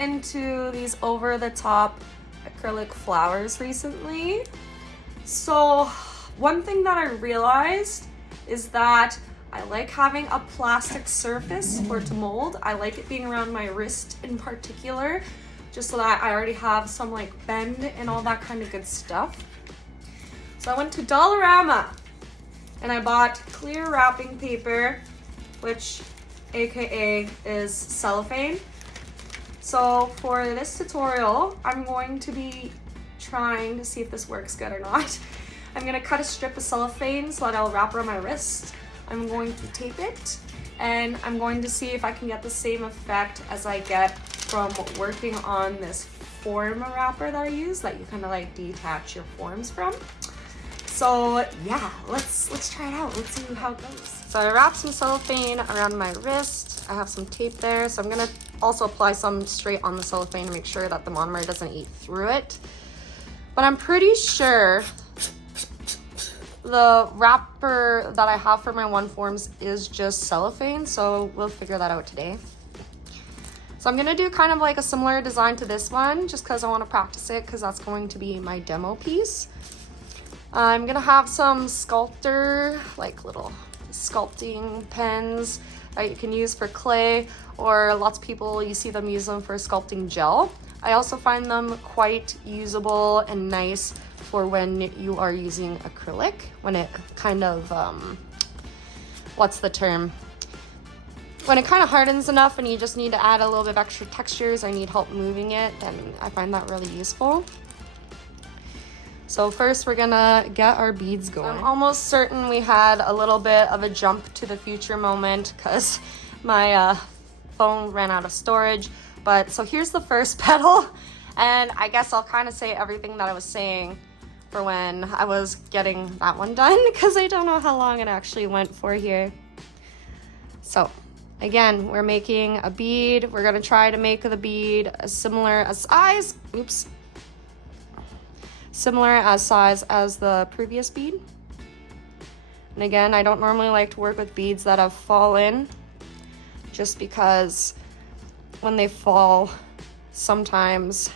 into these over-the-top acrylic flowers recently. So one thing that I realized is that I like having a plastic surface for it to mold. I like it being around my wrist in particular, just so that I already have some like bend and all that kind of good stuff. So I went to Dollarama and I bought clear wrapping paper, which AKA is cellophane. So for this tutorial, I'm going to be trying to see if this works good or not. I'm gonna cut a strip of cellophane so that I'll wrap around my wrist. I'm going to tape it, and I'm going to see if I can get the same effect as I get from working on this form wrapper that I use, that you kind of like detach your forms from. So yeah, let's try it out. Let's see how it goes. So I wrapped some cellophane around my wrist. I have some tape there, so I'm gonna also apply some straight on the cellophane to make sure that the monomer doesn't eat through it. But I'm pretty sure the wrapper that I have for my one forms is just cellophane, so we'll figure that out today. So I'm gonna do kind of like a similar design to this one, just because I want to practice it, because that's going to be my demo piece. I'm gonna have some sculptor, like little sculpting pens that you can use for clay, or lots of people, you see them use them for sculpting gel. I also find them quite usable and nice for when you are using acrylic, when it kind of, what's the term? When it kind of hardens enough and you just need to add a little bit of extra textures, I need help moving it, then I find that really useful. So first we're gonna get our beads going. I'm almost certain we had a little bit of a jump to the future moment because my phone ran out of storage. But so here's the first petal, and I guess I'll kind of say everything that I was saying for when I was getting that one done, because I don't know how long it actually went for here. So again, we're making a bead. We're gonna try to make the bead similar as size, similar as size as the previous bead. And again, I don't normally like to work with beads that have fallen, just because when they fall, sometimes,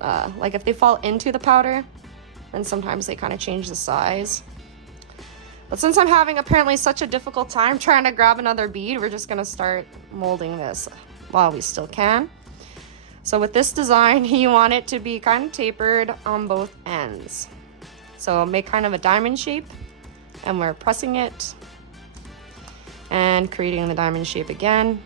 like if they fall into the powder, then sometimes they kind of change the size. But since I'm having apparently such a difficult time trying to grab another bead, we're just gonna start molding this while we still can. So with this design, you want it to be kind of tapered on both ends. So make kind of a diamond shape, and we're pressing it and creating the diamond shape again,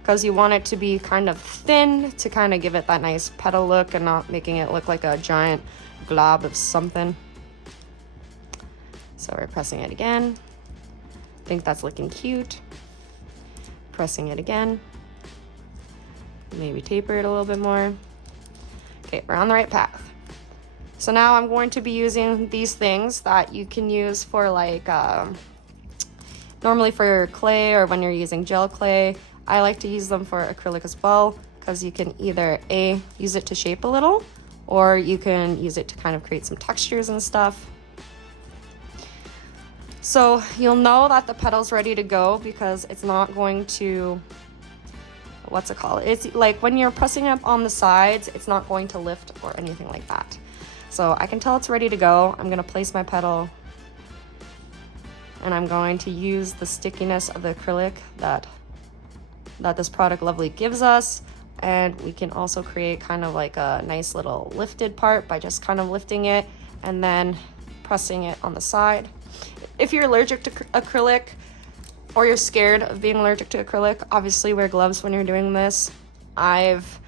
because you want it to be kind of thin to kind of give it that nice petal look and not making it look like a giant glob of something. So we're pressing it again. I think that's looking cute. Pressing it again. Maybe taper it a little bit more. Okay, we're on the right path. So now I'm going to be using these things that you can use for like, normally for clay or when you're using gel clay. I like to use them for acrylic as well, because you can either use it to shape a little, or you can use it to kind of create some textures and stuff. So you'll know that the petal's ready to go because it's not going to, what's it called? It's like when you're pressing up on the sides, it's not going to lift or anything like that. So I can tell it's ready to go. I'm gonna place my petal, and I'm going to use the stickiness of the acrylic that this product Lovely gives us, and we can also create kind of like a nice little lifted part by just kind of lifting it and then pressing it on the side. If you're allergic to acrylic, or you're scared of being allergic to acrylic, obviously wear gloves when you're doing this. I've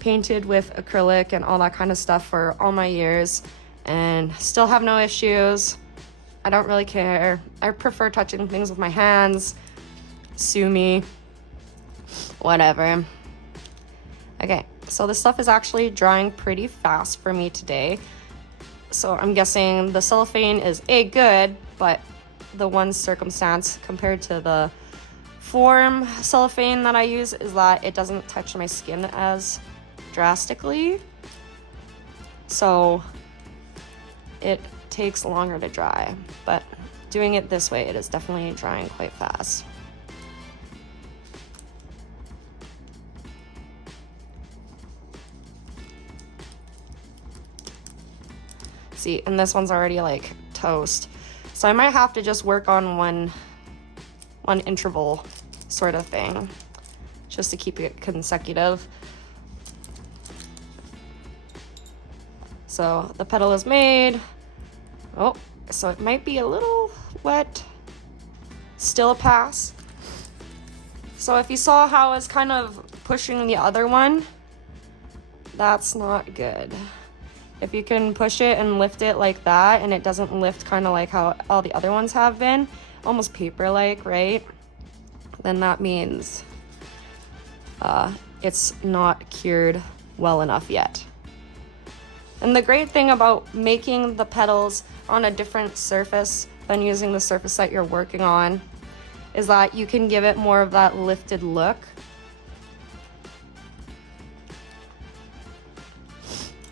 painted with acrylic and all that kind of stuff for all my years and still have no issues. I don't really care. I prefer touching things with my hands. Sue me. Whatever. Okay, so this stuff is actually drying pretty fast for me today. So I'm guessing the cellophane is good, but the one circumstance compared to the form cellophane that I use is that it doesn't touch my skin as drastically. So it takes longer to dry, but doing it this way, it is definitely drying quite fast. See, and this one's already like toast. So I might have to just work on one interval sort of thing, just to keep it consecutive. So the petal is made. Oh, so it might be a little wet. Still a pass. So if you saw how I was kind of pushing the other one, that's not good. If you can push it and lift it like that, and it doesn't lift kind of like how all the other ones have been, almost paper-like, right? Then that means it's not cured well enough yet. And the great thing about making the petals on a different surface than using the surface that you're working on is that you can give it more of that lifted look.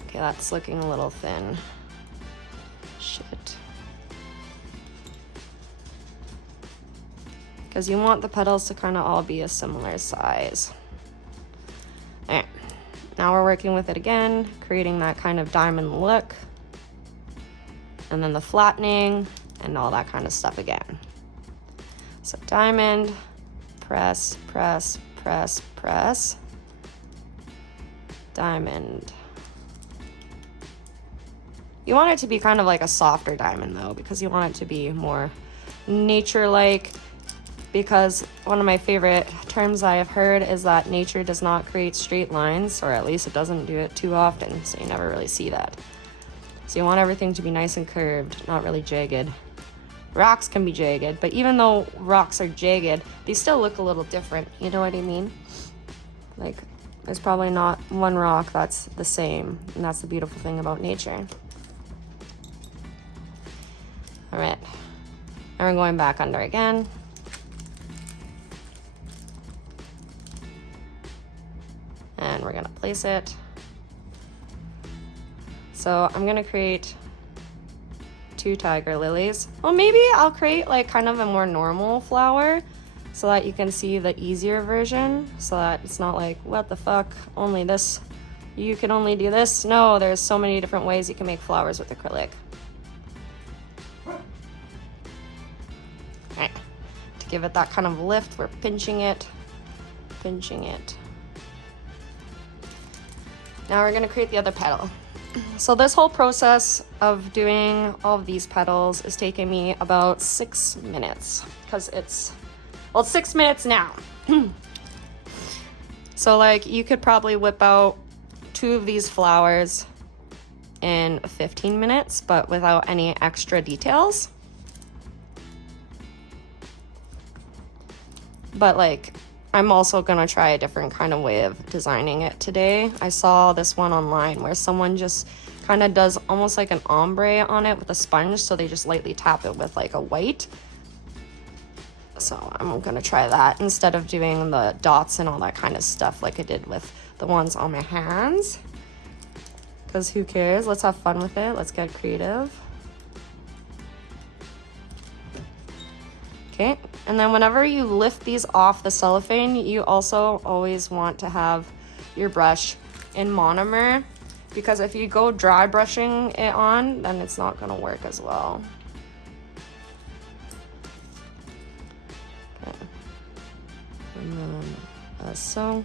Okay, that's looking a little thin. Shit. Because you want the petals to kind of all be a similar size. All right, now we're working with it again, creating that kind of diamond look. And then the flattening and all that kind of stuff again. So diamond, press, press, press, press, diamond. You want it to be kind of like a softer diamond though, because you want it to be more nature-like, because one of my favorite terms I have heard is that nature does not create straight lines, or at least it doesn't do it too often, so you never really see that. So you want everything to be nice and curved, not really jagged. Rocks can be jagged, but even though rocks are jagged, they still look a little different, you know what I mean? Like, there's probably not one rock that's the same, and that's the beautiful thing about nature. All right, and we're going back under again. And we're gonna place it. So I'm gonna create 2 tiger lilies. Well, maybe I'll create like kind of a more normal flower so that you can see the easier version, so that it's not like, what the fuck, only this, you can only do this. No, there's so many different ways you can make flowers with acrylic. All right, to give it that kind of lift, we're pinching it, pinching it. Now we're gonna create the other petal. So this whole process of doing all of these petals is taking me about 6 minutes, because it's 6 minutes now. So like you could probably whip out 2 of these flowers in 15 minutes, but without any extra details. But like, I'm also gonna try a different kind of way of designing it today. I saw this one online where someone just kind of does almost like an ombre on it with a sponge, so they just lightly tap it with like a white. So I'm gonna try that instead of doing the dots and all that kind of stuff like I did with the ones on my hands. Because who cares? Let's have fun with it. Let's get creative. Okay, and then whenever you lift these off the cellophane, you also always want to have your brush in monomer, because if you go dry brushing it on, then it's not gonna work as well. Okay, and then as so.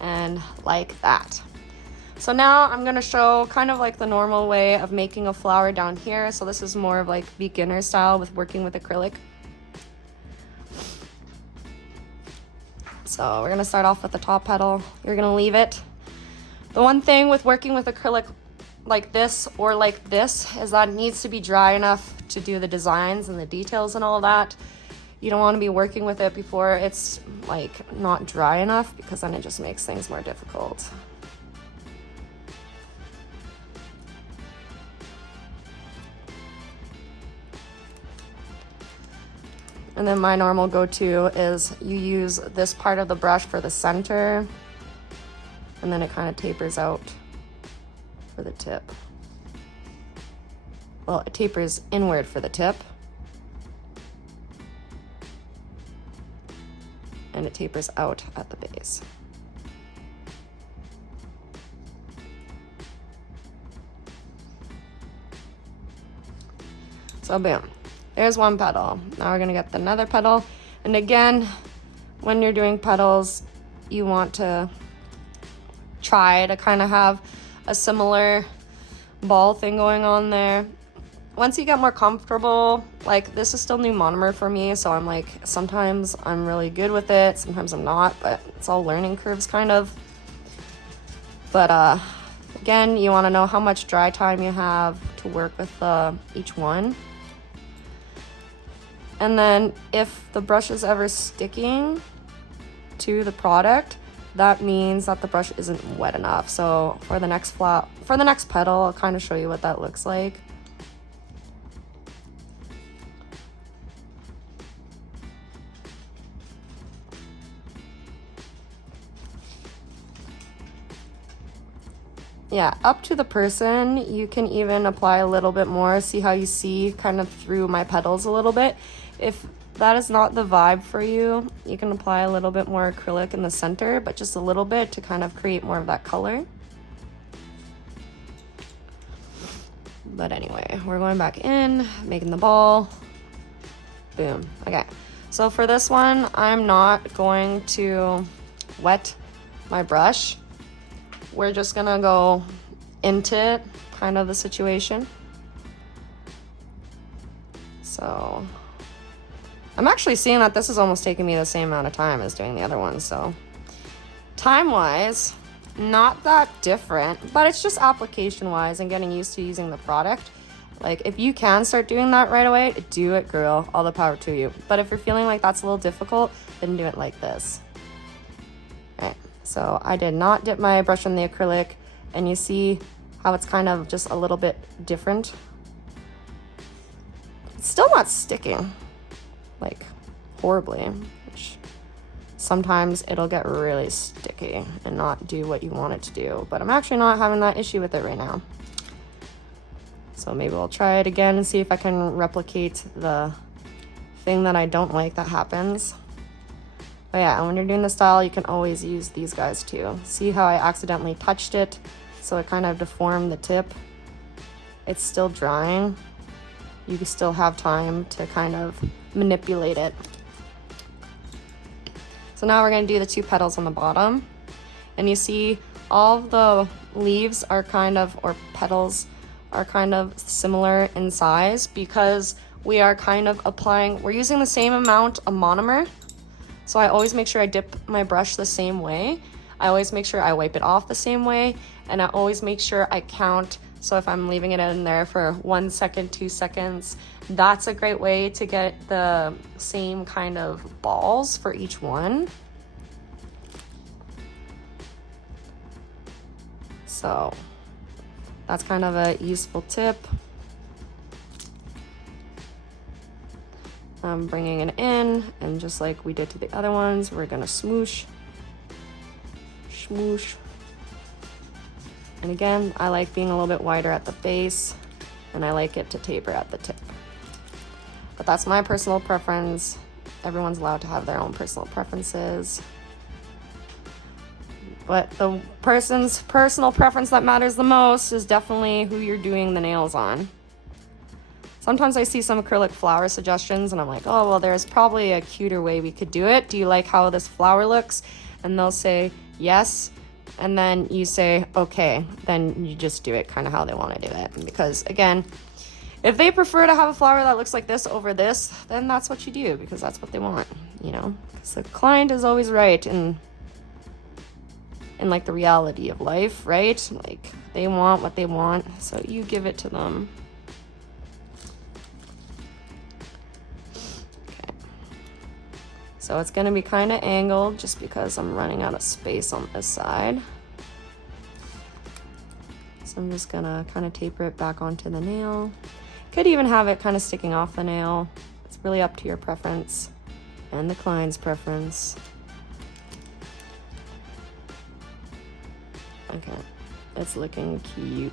And like that. So now I'm gonna show kind of like the normal way of making a flower down here. So this is more of like beginner style with working with acrylic. So we're gonna start off with the top petal. You're gonna leave it. The one thing with working with acrylic like this or like this is that it needs to be dry enough to do the designs and the details and all that. You don't want to be working with it before it's like not dry enough, because then it just makes things more difficult. And then my normal go-to is you use this part of the brush for the center, and then it kind of tapers out for the tip. well, it tapers inward for the tip. And it tapers out at the base. So boom, there's one petal. Now we're gonna get another petal. And again, when you're doing petals, you want to try to kind of have a similar ball thing going on there. Once you get more comfortable, like this is still new monomer for me, so I'm like, sometimes I'm really good with it, sometimes I'm not, but it's all learning curves kind of. But again, you want to know how much dry time you have to work with each one. And then if the brush is ever sticking to the product, that means that the brush isn't wet enough. So for the next petal, I'll kind of show you what that looks like. Yeah, up to the person. You can even apply a little bit more. See how you see kind of through my petals a little bit. If that is not the vibe for you, you can apply a little bit more acrylic in the center, but just a little bit to kind of create more of that color. But anyway, we're going back in, making the ball. Boom. Okay, so for this one, I'm not going to wet my brush. We're just gonna go into it, kind of the situation. So I'm actually seeing that this is almost taking me the same amount of time as doing the other one, so time-wise, not that different, but it's just application-wise and getting used to using the product. Like, if you can start doing that right away, do it, girl. All the power to you. But if you're feeling like that's a little difficult, then do it like this. All right, so I did not dip my brush in the acrylic, and you see how it's kind of just a little bit different. It's still not sticking, like, horribly, which sometimes it'll get really sticky and not do what you want it to do, but I'm actually not having that issue with it right now. So maybe I'll try it again and see if I can replicate the thing that I don't like that happens. But yeah, and when you're doing the style, you can always use these guys too. See how I accidentally touched it, so it kind of deformed the tip. It's still drying. You can still have time to kind of manipulate it. So now we're going to do the two petals on the bottom. And you see all of the leaves are kind of, or petals are kind of similar in size because we are kind of applying, we're using the same amount of monomer. So I always make sure I dip my brush the same way. I always make sure I wipe it off the same way. And I always make sure I count. So if I'm leaving it in there for 1 second, 2 seconds, that's a great way to get the same kind of balls for each one. So that's kind of a useful tip. I'm bringing it in, and just like we did to the other ones, we're gonna smoosh, smoosh. And again, I like being a little bit wider at the base, and I like it to taper at the tip. But that's my personal preference. Everyone's allowed to have their own personal preferences. But the person's personal preference that matters the most is definitely who you're doing the nails on. Sometimes I see some acrylic flower suggestions and I'm like, oh, well, there's probably a cuter way we could do it. Do you like how this flower looks? And they'll say yes. And then you say, okay, then you just do it kind of how they want to do it. Because again, if they prefer to have a flower that looks like this over this, then that's what you do because that's what they want, you know? Because the client is always right in like the reality of life, right? Like they want what they want, so you give it to them. Okay. So it's gonna be kind of angled just because I'm running out of space on this side. So I'm just gonna kind of taper it back onto the nail. Could even have it kind of sticking off the nail. It's really up to your preference and the client's preference. Okay, it's looking cute.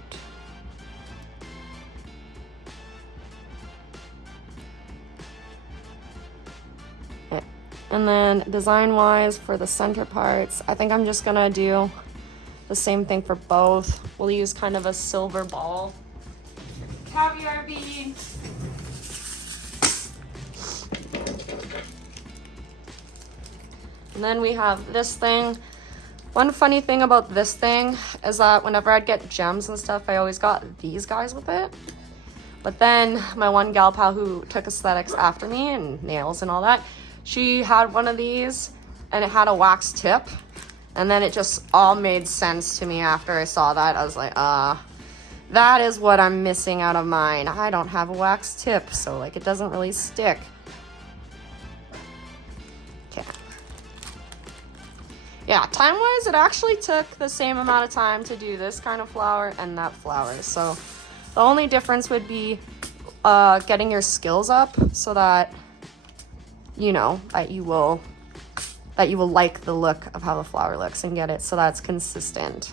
And then design-wise for the center parts, I think I'm just gonna do the same thing for both. We'll use kind of a silver ball. Caviar bead. And then we have this thing. One funny thing about this thing is that whenever I'd get gems and stuff, I always got these guys with it. But then my one gal pal who took aesthetics after me and nails and all that, she had one of these and it had a wax tip. And then it just all made sense to me after I saw that. I was like, that is what I'm missing out of mine. I don't have a wax tip, so like it doesn't really stick. Okay. Yeah, time-wise, it actually took the same amount of time to do this kind of flower and that flower. So the only difference would be getting your skills up so that, you know, that you will like the look of how the flower looks and get it so that's consistent.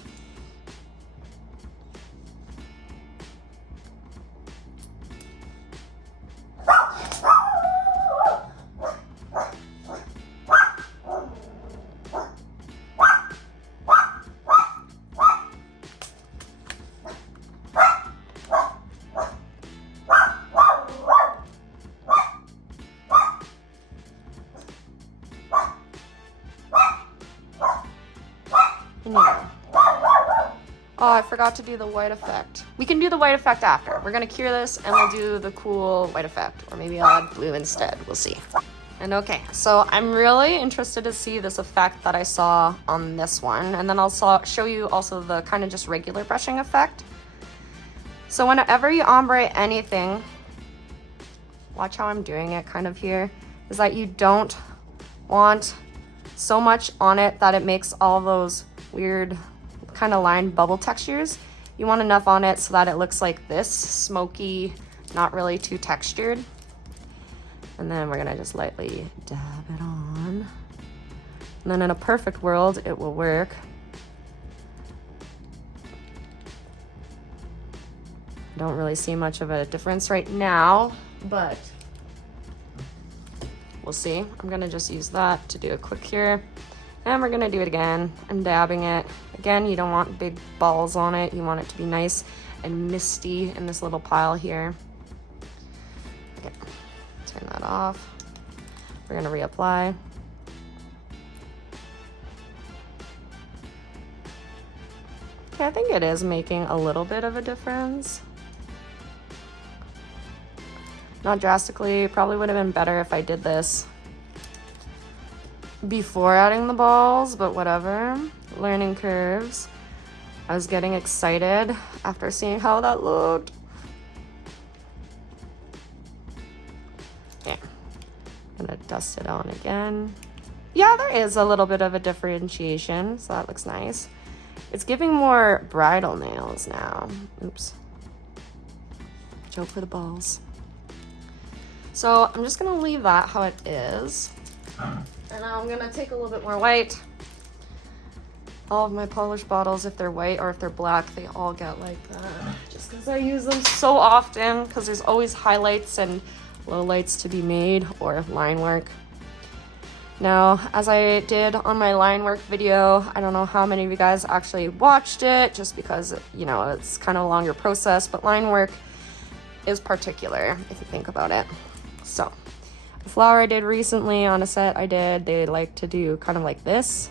Oh, I forgot to do the white effect. We can do the white effect after. We're gonna cure this and we'll do the cool white effect. Or maybe I'll add blue instead, we'll see. And okay, so I'm really interested to see this effect that I saw on this one. And then I'll show you also the kind of just regular brushing effect. So whenever you ombre anything, watch how I'm doing it kind of here, is that you don't want so much on it that it makes all those weird kind of lined bubble textures. You want enough on it so that it looks like this, smoky, not really too textured. And then we're gonna just lightly dab it on. And then in a perfect world, it will work. I don't really see much of a difference right now, but we'll see. I'm gonna just use that to do a quick cure. And we're gonna do it again. I'm dabbing it. Again, you don't want big balls on it. You want it to be nice and misty in this little pile here. Okay, turn that off. We're gonna reapply. Okay, I think it is making a little bit of a difference. Not drastically. Probably would have been better if I did this before adding the balls, but whatever. Learning curves. I was getting excited after seeing how that looked. Yeah, I'm gonna dust it on again. Yeah, there is a little bit of a differentiation, so that looks nice. It's giving more bridal nails now. Oops. Watch out for the balls. So I'm just gonna leave that how it is. And now I'm gonna take a little bit more white. All of my polished bottles, if they're white or if they're black, they all get like that. Just because I use them so often, because there's always highlights and lowlights to be made, or line work. Now, as I did on my line work video, I don't know how many of you guys actually watched it, just because, you know, it's kind of a longer process, but line work is particular, if you think about it. So, the flower I did recently on a set I did, they like to do kind of like this.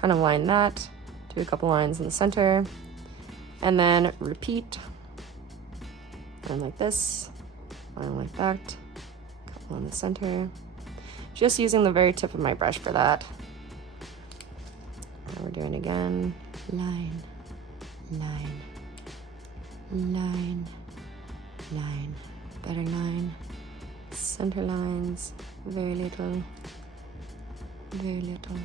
Kind of line that, do a couple lines in the center, and then repeat. Line like this, line like that, couple in the center. Just using the very tip of my brush for that. And we're doing it again. Line, line, line, line, better line. Center lines, very little, very little.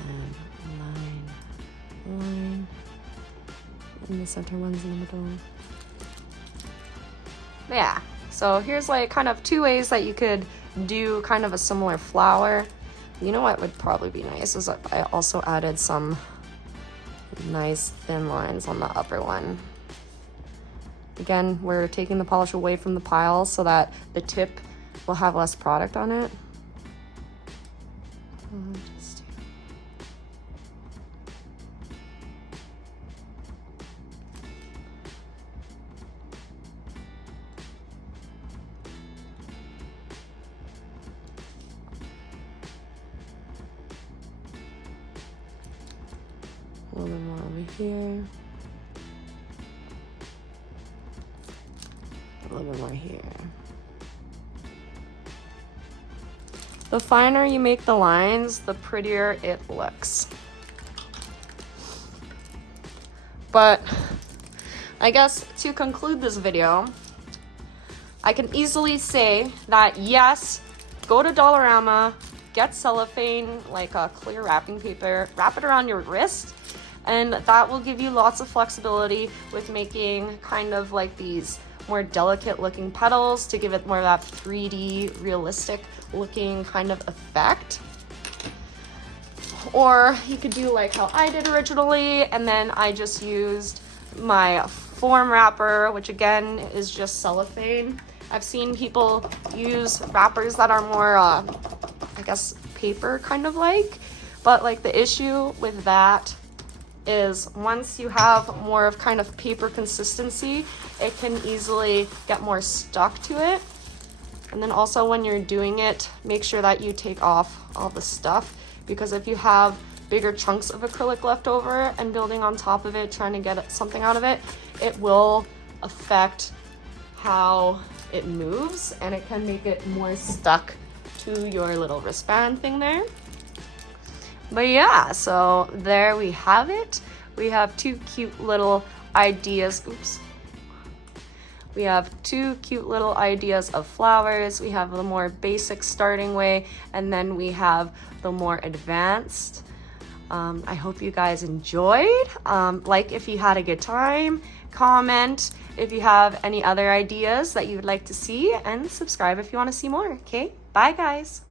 And line, and the center one's in the middle. Yeah, so here's like kind of two ways that you could do kind of a similar flower. You know what would probably be nice is if I also added some nice thin lines on the upper one. Again, we're taking the polish away from the pile so that the tip will have less product on it. Just a little bit more over here. A little bit more here. The finer you make the lines, the prettier it looks. But I guess to conclude this video, I can easily say that yes, go to Dollarama, get cellophane, like a clear wrapping paper, wrap it around your wrist, and that will give you lots of flexibility with making kind of like these more delicate looking petals to give it more of that 3D realistic looking kind of effect. Or you could do like how I did originally, and then I just used my foam wrapper, which again is just cellophane. I've seen people use wrappers that are more I guess paper kind of like, but like the issue with that is once you have more of kind of paper consistency, it can easily get more stuck to it. And then also when you're doing it, make sure that you take off all the stuff, because if you have bigger chunks of acrylic left over and building on top of it, trying to get something out of it, it will affect how it moves and it can make it more stuck to your little wristband thing there. But yeah, so there we have it. We have two cute little ideas. Oops. We have two cute little ideas of flowers. We have the more basic starting way, and then we have the more advanced. I hope you guys enjoyed. Like if you had a good time, comment if you have any other ideas that you would like to see, and subscribe if you want to see more. Okay, bye guys.